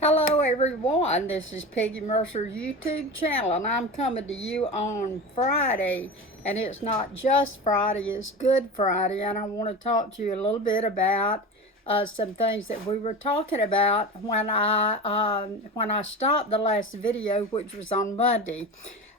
Hello everyone, this is Peggy Mercer YouTube channel and I'm coming to you on Friday, and it's not just Friday, it's Good Friday, and I want to talk to you a little bit about some things that we were talking about when I stopped the last video, which was on Monday.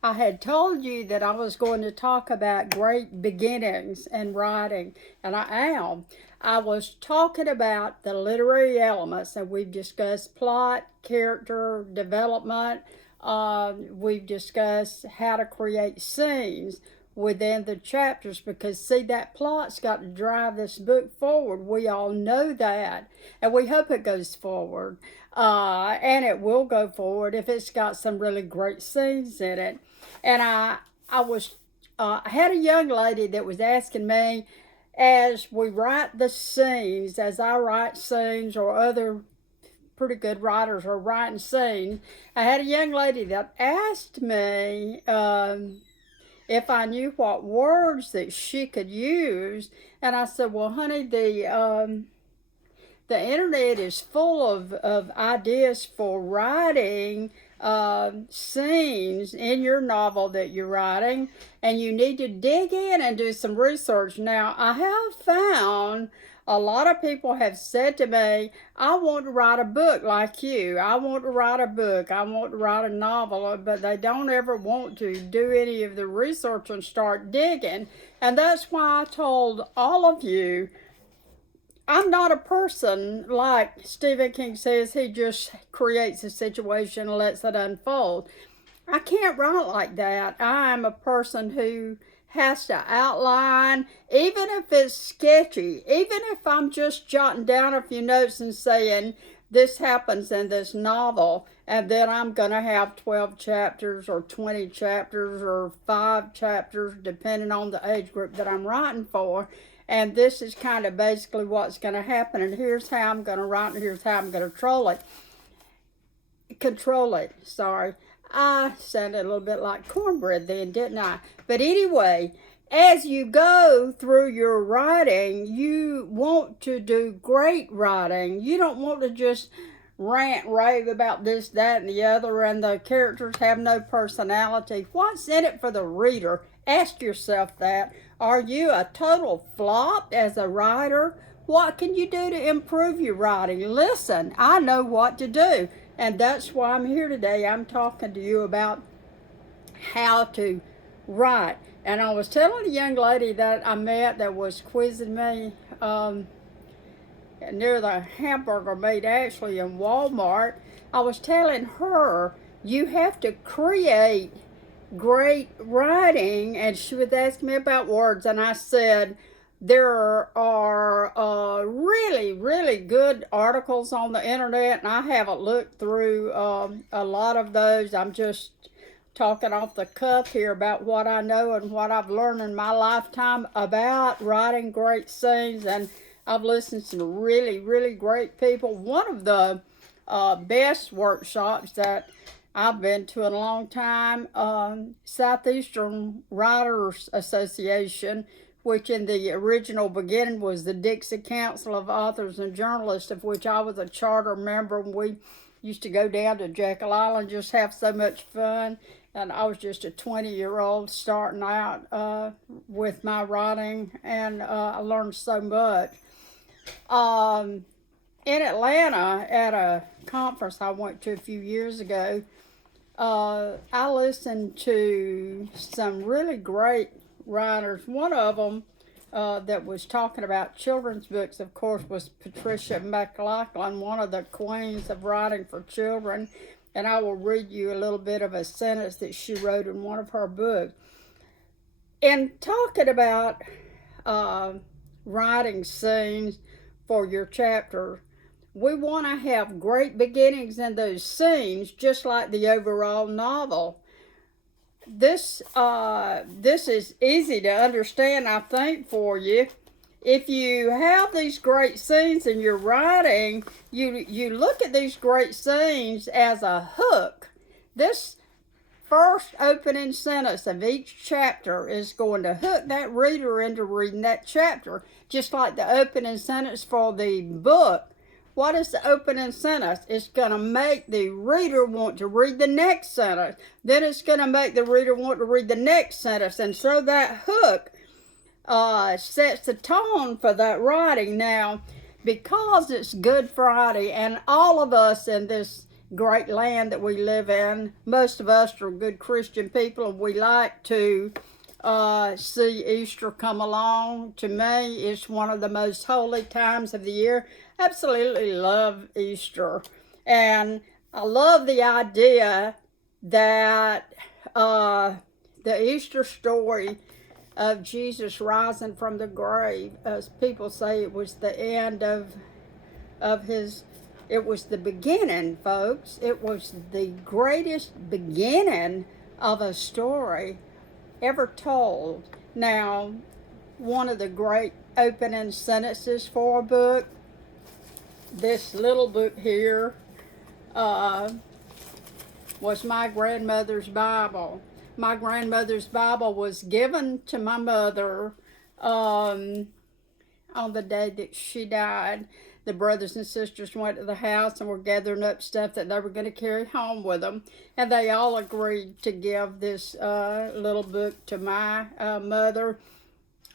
I had told you that I was going to talk about great beginnings in writing, and I am. I was talking about the literary elements, and we've discussed plot, character development. We've discussed how to create scenes within the chapters, because see, that plot's got to drive this book forward. We all know that, and we hope it goes forward, and it will go forward if it's got some really great scenes in it. And I had a young lady that was asking me, as we write the scenes, as I write scenes or other pretty good writers are writing scenes, I had a young lady that asked me if I knew what words that she could use. And I said, well, honey, the internet is full of ideas for writing scenes in your novel that you're writing, and you need to dig in and do some research. Now, I have found a lot of people have said to me, I want to write a book like you. I want to write a book. I want to write a novel, but they don't ever want to do any of the research and start digging. And that's why I told all of you, I'm not a person like Stephen King says, he just creates a situation and lets it unfold. I can't write like that. I'm a person who has to outline, even if it's sketchy, even if I'm just jotting down a few notes and saying, this happens in this novel, and then I'm going to have 12 chapters or 20 chapters or 5 chapters, depending on the age group that I'm writing for. And this is kind of basically what's going to happen, and here's how I'm going to write, and here's how I'm going to control it. Sorry, I sounded a little bit like cornbread then, didn't I? But anyway, as you go through your writing, you want to do great writing. You don't want to just rant, rave about this, that, and the other, and the characters have no personality. What's in it for the reader? Ask yourself that. Are you a total flop as a writer? What can you do to improve your writing? Listen, I know what to do, and that's why I'm here today. I'm talking to you about how to write. And I was telling a young lady that I met that was quizzing me near the hamburger meat, actually in Walmart. I was telling her, you have to create great writing, and she was asking me about words, and I said, there are really, really good articles on the internet, and I haven't looked through a lot of those. I'm just talking off the cuff here about what I know and what I've learned in my lifetime about writing great scenes, and I've listened to some really, really great people. One of the best workshops that I've been to in a long time, Southeastern Writers Association, which in the original beginning was the Dixie Council of Authors and Journalists, of which I was a charter member. And we used to go down to Jekyll Island, just have so much fun. And I was just a 20-year-old starting out with my writing, and I learned so much. In Atlanta, at a conference I went to a few years ago, I listened to some really great writers. One of them that was talking about children's books, of course, was Patricia McLachlan, one of the queens of writing for children. And I will read you a little bit of a sentence that she wrote in one of her books. In talking about writing scenes for your chapter, we want to have great beginnings in those scenes, just like the overall novel. This is easy to understand, I think, for you. If you have these great scenes in your writing, you look at these great scenes as a hook. This first opening sentence of each chapter is going to hook that reader into reading that chapter, just like the opening sentence for the book what is the opening sentence? It's going to make the reader want to read the next sentence. Then it's going to make the reader want to read the next sentence. And so that hook sets the tone for that writing. Now, because it's Good Friday, and all of us in this great land that we live in, most of us are good Christian people, and we like to see Easter come along. To me, it's one of the most holy times of the year. Absolutely love Easter. And I love the idea that the Easter story of Jesus rising from the grave, as people say, it was the end of his, it was the beginning, folks. It was the greatest beginning of a story ever told. Now, one of the great opening sentences for a book, this little book here, was my grandmother's Bible. My grandmother's Bible was given to my mother on the day that she died. The brothers and sisters went to the house and were gathering up stuff that they were going to carry home with them. And they all agreed to give this little book to my mother.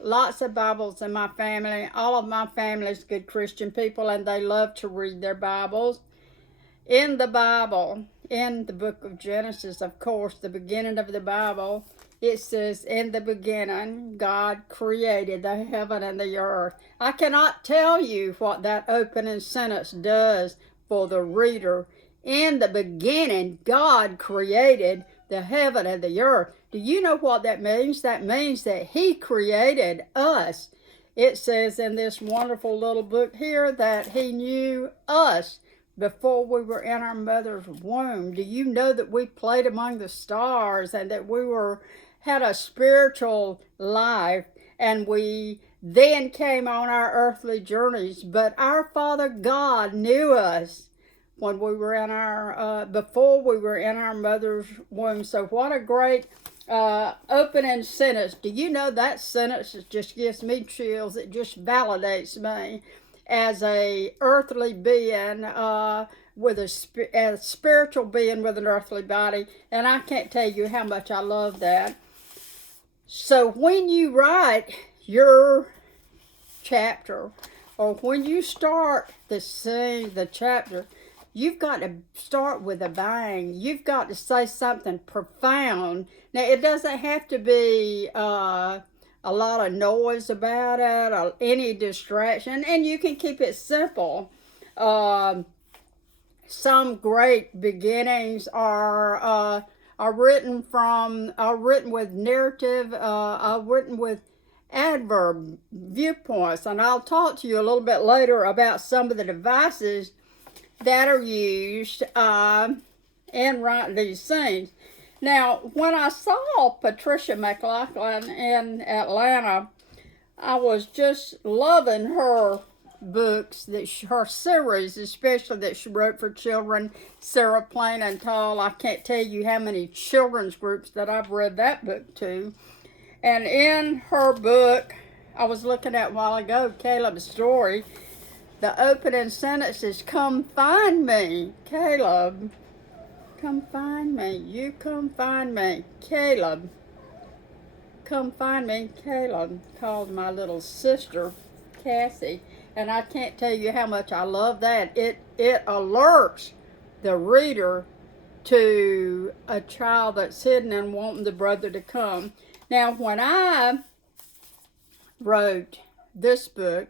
Lots of Bibles in my family. All of my family is good Christian people, and they love to read their Bibles. In the Bible, in the book of Genesis, of course, the beginning of the Bible, it says, in the beginning, God created the heaven and the earth. I cannot tell you what that opening sentence does for the reader. In the beginning, God created the heaven and the earth. Do you know what that means? That means that He created us. It says in this wonderful little book here that He knew us before we were in our mother's womb. Do you know that we played among the stars, and that we had a spiritual life, and we then came on our earthly journeys? But our Father God knew us when we were in our before we were in our mother's womb. So what a great opening sentence. Do you know that sentence just gives me chills? It just validates me as a earthly being, with a spiritual being with an earthly body. And I can't tell you how much I love that. So when you write your chapter, or when you start the scene, the chapter, you've got to start with a bang. You've got to say something profound. Now, it doesn't have to be a lot of noise about it, or any distraction, and you can keep it simple. Some great beginnings are written with narrative, are written with adverb viewpoints, and I'll talk to you a little bit later about some of the devices that are used in writing these scenes. Now, when I saw Patricia McLaughlin in Atlanta, I was just loving her books, her series, especially that she wrote for children, Sarah Plain and Tall. I can't tell you how many children's groups that I've read that book to. And in her book, I was looking at a while ago, Caleb's story, the opening sentence is, come find me, Caleb. Come find me. You come find me, Caleb. Come find me, Caleb, called my little sister, Cassie. And I can't tell you how much I love that. It alerts the reader to a child that's hidden and wanting the brother to come. Now, when I wrote this book,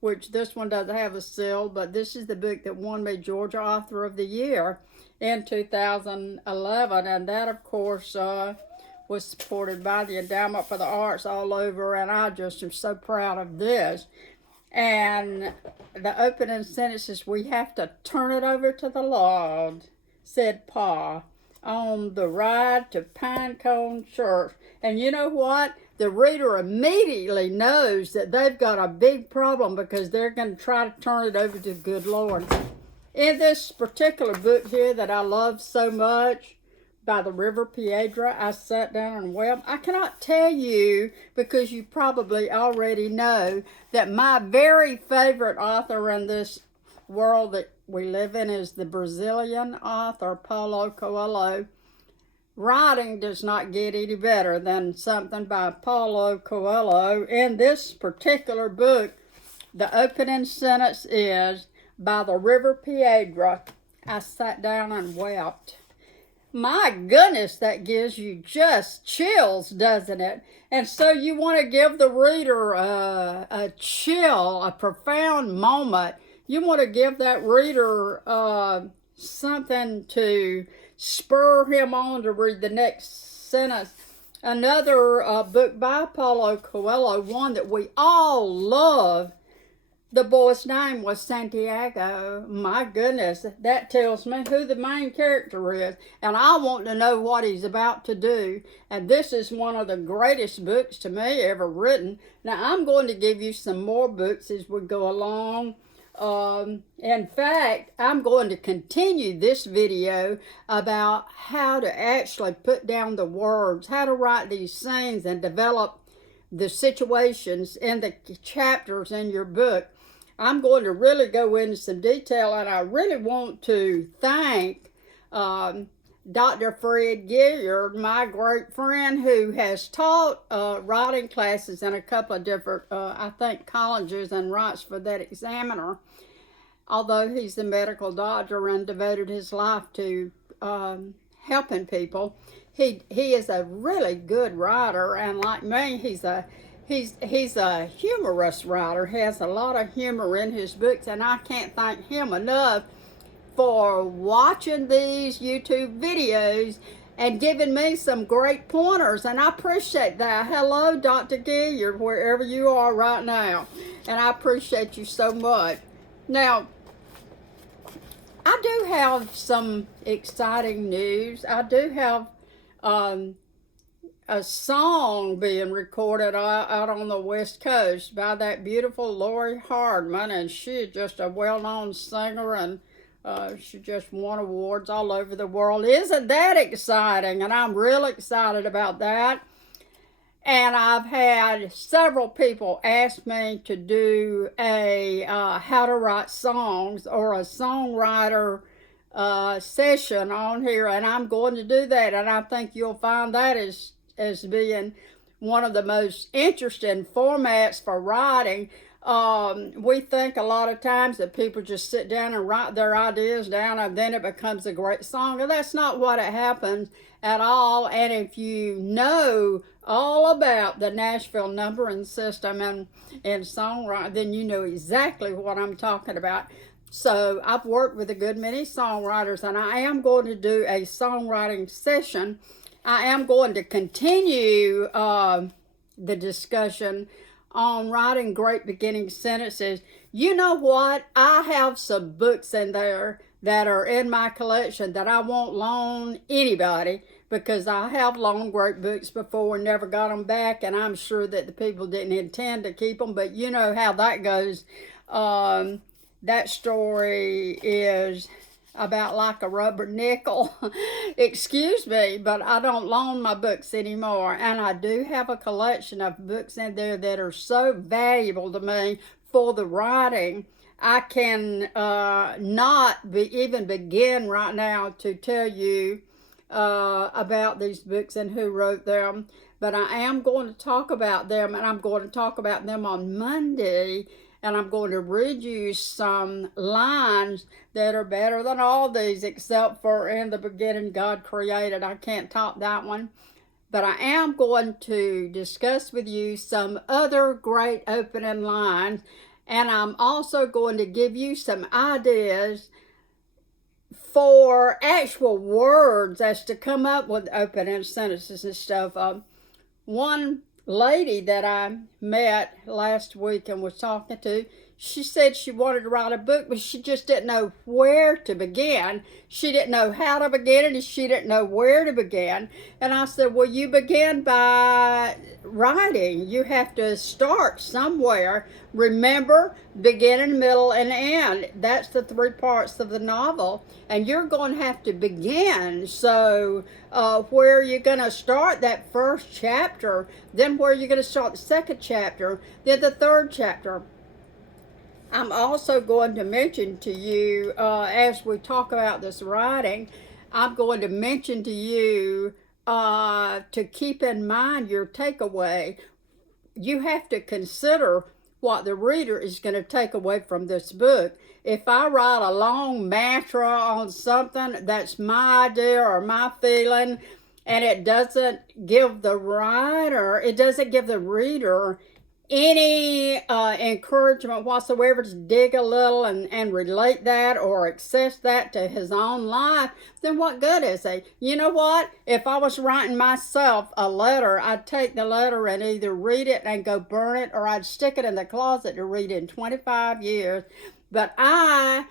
which this one doesn't have a seal, but this is the book that won me Georgia Author of the Year in 2011, and that, of course, was supported by the Endowment for the Arts all over, and I just am so proud of this. And the opening sentence is, we have to turn it over to the Lord, said Pa, on the ride to Pinecone Church. And you know what? The reader immediately knows that they've got a big problem, because they're going to try to turn it over to the good Lord. In this particular book here that I love so much, by the River Piedra, I sat down and wept. I cannot tell you, because you probably already know, that my very favorite author in this world that we live in is the Brazilian author Paulo Coelho. Writing does not get any better than something by Paulo Coelho. In this particular book, the opening sentence is, "By the river Piedra, I sat down and wept." My goodness, that gives you just chills, doesn't it? And so you want to give the reader a chill, a profound moment. You want to give that reader something to spur him on to read the next sentence. Another book by Paulo Coelho, one that we all love. The boy's name was Santiago. My goodness, that tells me who the main character is. And I want to know what he's about to do. And this is one of the greatest books to me ever written. Now, I'm going to give you some more books as we go along. In fact, I'm going to continue this video about how to actually put down the words, how to write these scenes and develop the situations in the chapters in your book. I'm going to really go into some detail, and I really want to thank Dr. Fred Gilliard, my great friend who has taught writing classes in a couple of different, I think, colleges and writes for that Examiner. Although he's a medical doctor and devoted his life to helping people, he is a really good writer, and like me, he's a humorous writer. He has a lot of humor in his books, and I can't thank him enough for watching these YouTube videos and giving me some great pointers, and I appreciate that. Hello, Dr. Gilliard, wherever you are right now, and I appreciate you so much. Now, I do have some exciting news. I do have a song being recorded out on the West Coast by that beautiful Lori Hardman, and she's just a well-known singer, and she just won awards all over the world. Isn't that exciting? And I'm real excited about that. And I've had several people ask me to do a how to write songs or a songwriter session on here, and I'm going to do that, and I think you'll find that as being one of the most interesting formats for writing. We think a lot of times that people just sit down and write their ideas down and then it becomes a great song, and that's not what it happens at all. And if you know all about the Nashville numbering system and songwriting, then you know exactly what I'm talking about. So I've worked with a good many songwriters, and I am going to do a songwriting session. I am going to continue the discussion on writing great beginning sentences. You know what? I have some books in there that are in my collection that I won't loan anybody, because I have loaned great books before and never got them back, and I'm sure that the people didn't intend to keep them, but you know how that goes. That story is about like a rubber nickel. Excuse me, but I don't loan my books anymore, and I do have a collection of books in there that are so valuable to me for the writing. I can not even begin right now to tell you about these books and who wrote them, but I am going to talk about them, and I'm going to talk about them on Monday. And I'm going to read you some lines that are better than all these, except for in the beginning God created. I can't top that one. But I am going to discuss with you some other great opening lines. And I'm also going to give you some ideas for actual words as to come up with opening sentences and stuff. One lady that I met last week and was talking to, she said she wanted to write a book, but she just didn't know where to begin. She didn't know how to begin it, and she didn't know where to begin. And I said, well, you begin by writing. You have to start somewhere. Remember, beginning, middle, and end. That's the three parts of the novel. And you're going to have to begin. So where you're going to start that first chapter, then where you're going to start the second chapter, then the third chapter. I'm also going to mention to you, as we talk about this writing, I'm going to mention to you to keep in mind your takeaway. You have to consider what the reader is going to take away from this book. If I write a long mantra on something that's my idea or my feeling, and it doesn't give the writer, it doesn't give the reader any encouragement whatsoever to dig a little and relate that or access that to his own life, then what good is it? You know what? If I was writing myself a letter, I'd take the letter and either read it and go burn it, or I'd stick it in the closet to read in 25 years. But I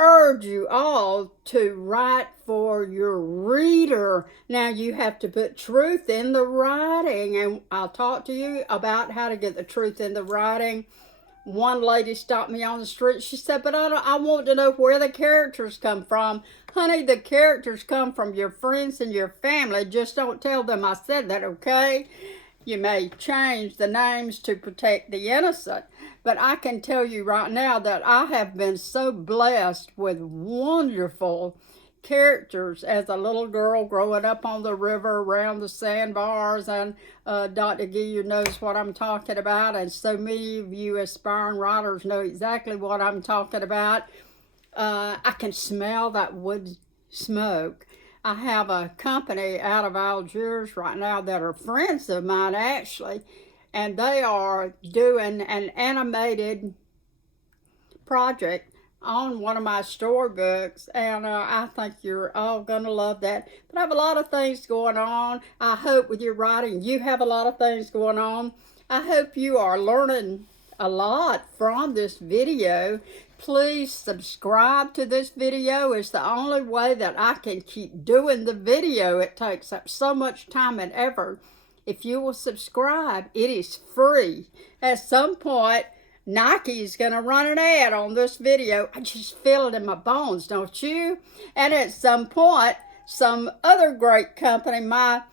urge you all to write for your reader. Now you have to put truth in the writing, and I'll talk to you about how to get the truth in the writing. One lady stopped me on the street. She said, but I want to know where the characters come from. Honey, the characters come from your friends and your family. Just don't tell them I said that, okay? You may change the names to protect the innocent, but I can tell you right now that I have been so blessed with wonderful characters as a little girl growing up on the river around the sandbars, and Dr. Gear knows what I'm talking about, and so many of you aspiring writers know exactly what I'm talking about. I can smell that wood smoke. I have a company out of Algiers right now that are friends of mine, actually, and they are doing an animated project on one of my storybooks, and I think you're all going to love that. But I have a lot of things going on. I hope with your writing you have a lot of things going on. I hope you are learning a lot from this video. Please subscribe to this video. It's the only way that I can keep doing the video. It takes up so much time and effort. If you will subscribe, it is free. At some point, Nike is going to run an ad on this video. I just feel it in my bones, don't you? And at some point, some other great company, my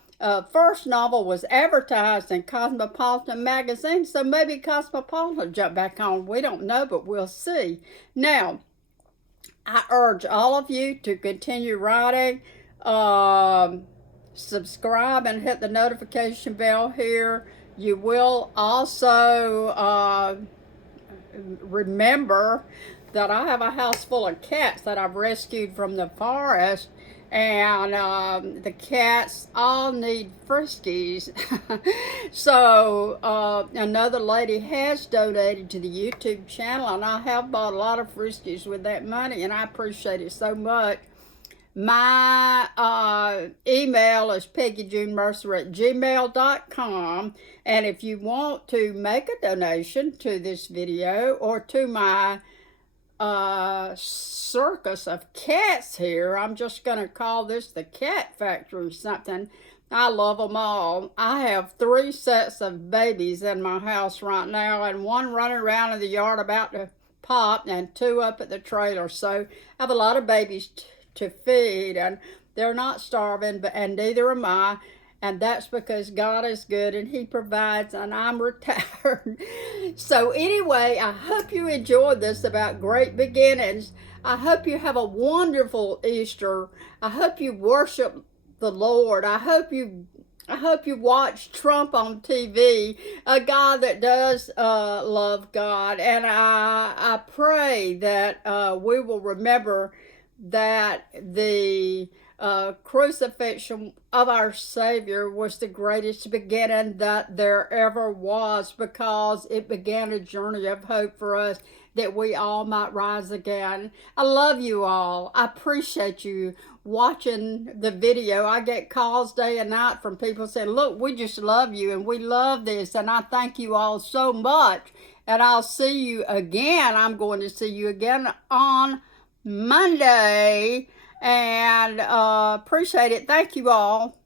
first novel was advertised in Cosmopolitan magazine, so maybe Cosmopolitan will jump back on. We don't know, but we'll see. Now, I urge all of you to continue writing. Subscribe and hit the notification bell here. You will also remember that I have a house full of cats that I've rescued from the forest, and the cats all need friskies. So another lady has donated to the YouTube channel, and I have bought a lot of friskies with that money, and I appreciate it so much. My email is peggyjunemercer@gmail.com, and if you want to make a donation to this video or to my circus of cats here, I'm just going to call this the Cat Factory or something. I love them all. I have 3 sets of babies in my house right now, and 1 running around in the yard about to pop, and 2 up at the trailer. So I have a lot of babies to feed, and they're not starving, and neither am I, and that's because God is good and He provides, and I'm retired. So anyway, I hope you enjoyed this about great beginnings. I hope you have a wonderful Easter. I hope you worship the Lord. I hope you watch Trump on TV, a guy that does love God, and I pray that we will remember that the crucifixion of our Savior was the greatest beginning that there ever was, because it began a journey of hope for us, that we all might rise again. I love you all. I appreciate you watching the video. I get calls day and night from people saying, look, we just love you and we love this, and I thank you all so much, and I'll see you again. I'm going to see you again on Monday, and appreciate it. Thank you all.